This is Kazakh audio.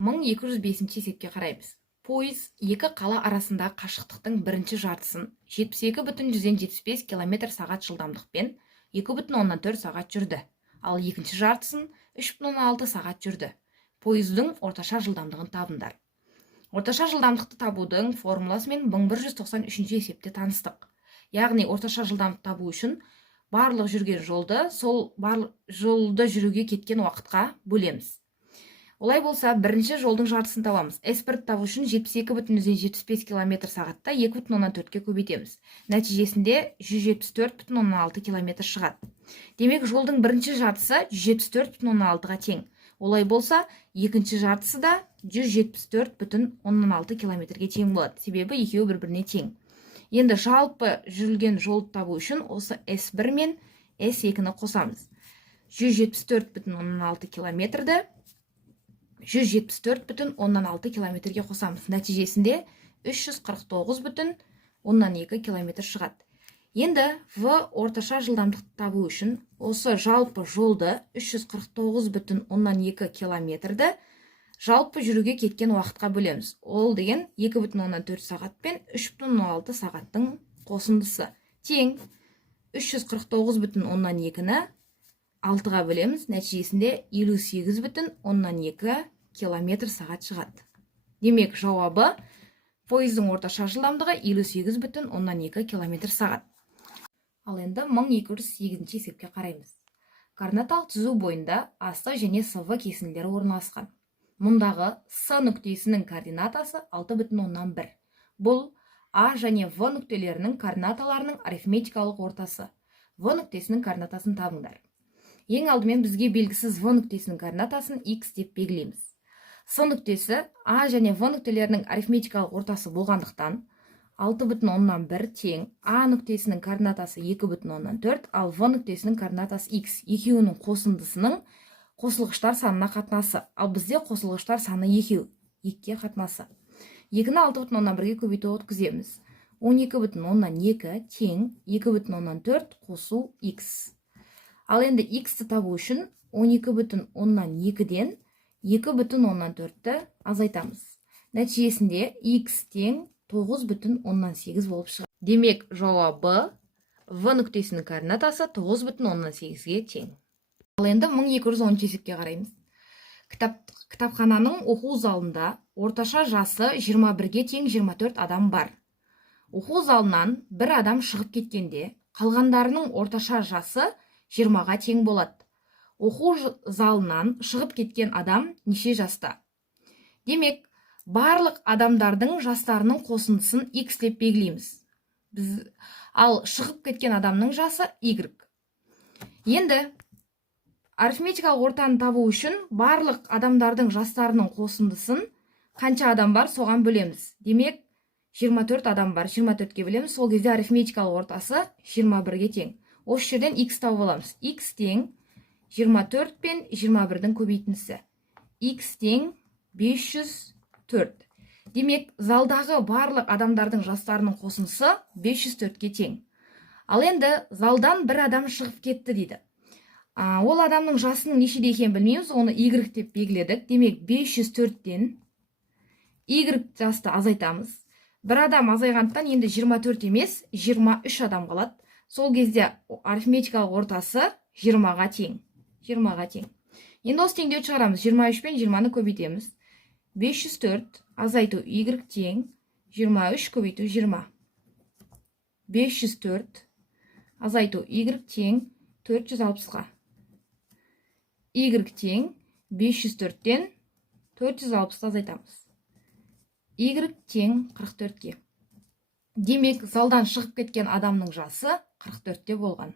1205 есепке қараймыз. Пойыз екі қала арасындағы қашықтықтың бірінші жартысын 72,175 км сағат жылдамдықпен 2,4 сағат жүрді. Ал екінші жартысын 3,6 сағат жүрді. Пойыздың орташа жылдамдығын табыңдар. Орташа жылдамдықты табудың формуласымен 1193 есепте таныстық. Яғни орташа жылдамдықты табу үшін барлық жүрген жолды сол барлық жолды жүруге кеткен уақытқа бөлеміз. Олай болса, бірінші жолдың жартысын табамыз. S1 табу үшін 72,75 км сағатта 2,4-ке көбейтеміз. Нәтижесінде 174,6 км шығады. Демек, жолдың бірінші жартысы 174,6-ға тең. Олай болса, екінші жартысы да 174,6 км-ге тең болады. Себебі екеуі бір-біріне тең. Енді жалпы жүрілген жолды табу үшін осы S1 мен S2-ні қосамыз. 174,6 км-ді 174,6 км-ге қосамыз. Нәтижесінде 349,2 км шығады. Енді В орташа жылдамдықты табу үшін осы жалпы жолды 349,2 км-ді жалпы жүруге кеткен уақытқа бөлеміз. Ол деген 2,4 сағат пен 3,6 сағаттың қосындысы. Тең 349,2-ні 6-ға бөлеміз. Нәтижесінде 58,2 км сағат шығады. Демек, жауабы пойыздың орташа жылдамдығы 58,2 км сағат. Ал енді 1208 есепке қараймыз. Координаталық түзу бойында АС және СВ кесінділері орналасқан. Мұндағы С нүктесінің координатасы 6,1. Бұл А және В нүктелерінің координаталарының арифметикалық ортасы. В нүктесінің координатасын табыңдар. Ең алдымен бізге белгісіз В нүктесінің координатасын X деп белгілейміз. С нүктесі А және В нүктелерінің арифметикалық ортасы болғандықтан 6,1 тең А нүктесінің координатасы 2,4, ал В нүктесінің координатасы X. Екеуінің қосындысының қосылғыштар санына қатынасы. Ал бізде қосылғыштар саны 2, 2-ке қатынасы. 2-ні 6,1-ге көбейтіп өткіземіз. 12,2 тең 2,4 қосу X. Ал енді X-ті табу үшін 12,2-ден 2,4-ті азайтамыз. Нәтижесінде X тең 9,8 болып шығады. Демек, жауабы В нүктесінің координатасы 9,8-ге тең. Ал енді 1210 есепке қараймыз. Кітапхананың оқу залында орташа жасы 21-ге тең 24 адам бар. Оқу залынан бір адам шығып кеткенде, қалғандарының орташа жасы 20-ға тең болады. Оқу залынан шығып кеткен адам неше жаста? Демек, барлық адамдардың жастарының қосындысын X деп белгілейміз. Ал шығып кеткен адамның жасы Y. Енді арифметикалық ортаны табу үшін барлық адамдардың жастарының қосындысын қанша адам бар, соған бөлеміз. Демек, 24 адам бар, 24-ке бөлеміз. Сол кезде арифметикалық ортасы 21-ге тең. Осы жерден X тауып аламыз. X тең 24 пен 21-дің көбейтіндісі. X тең 504. Демек, залдағы барлық адамдардың жастарының қосындысы 504-ке тең. Ал енді залдан бір адам шығып кетті дейді. Ол адамның жасының нешеде екенін білмейміз, оны Y деп белгіледік. Демек, 504-тен Y жасты азайтамыз. Бір адам азайғандықтан енді 24 емес, 23 адам қалады. Сол кезде арифметикалық ортасы 20-ға тең. 20-ға тең. Енді осы теңдеуді шығарамыз. 23 пен 20-ны көбейтеміз. 504 азайту Y тең 23 көбейту 20. 504 азайту Y тең 460-ға. Y тең 504-тен 460-ты азайтамыз. Y тең 44-ке. Демек, залдан шығып кеткен адамның жасы 44-те болған.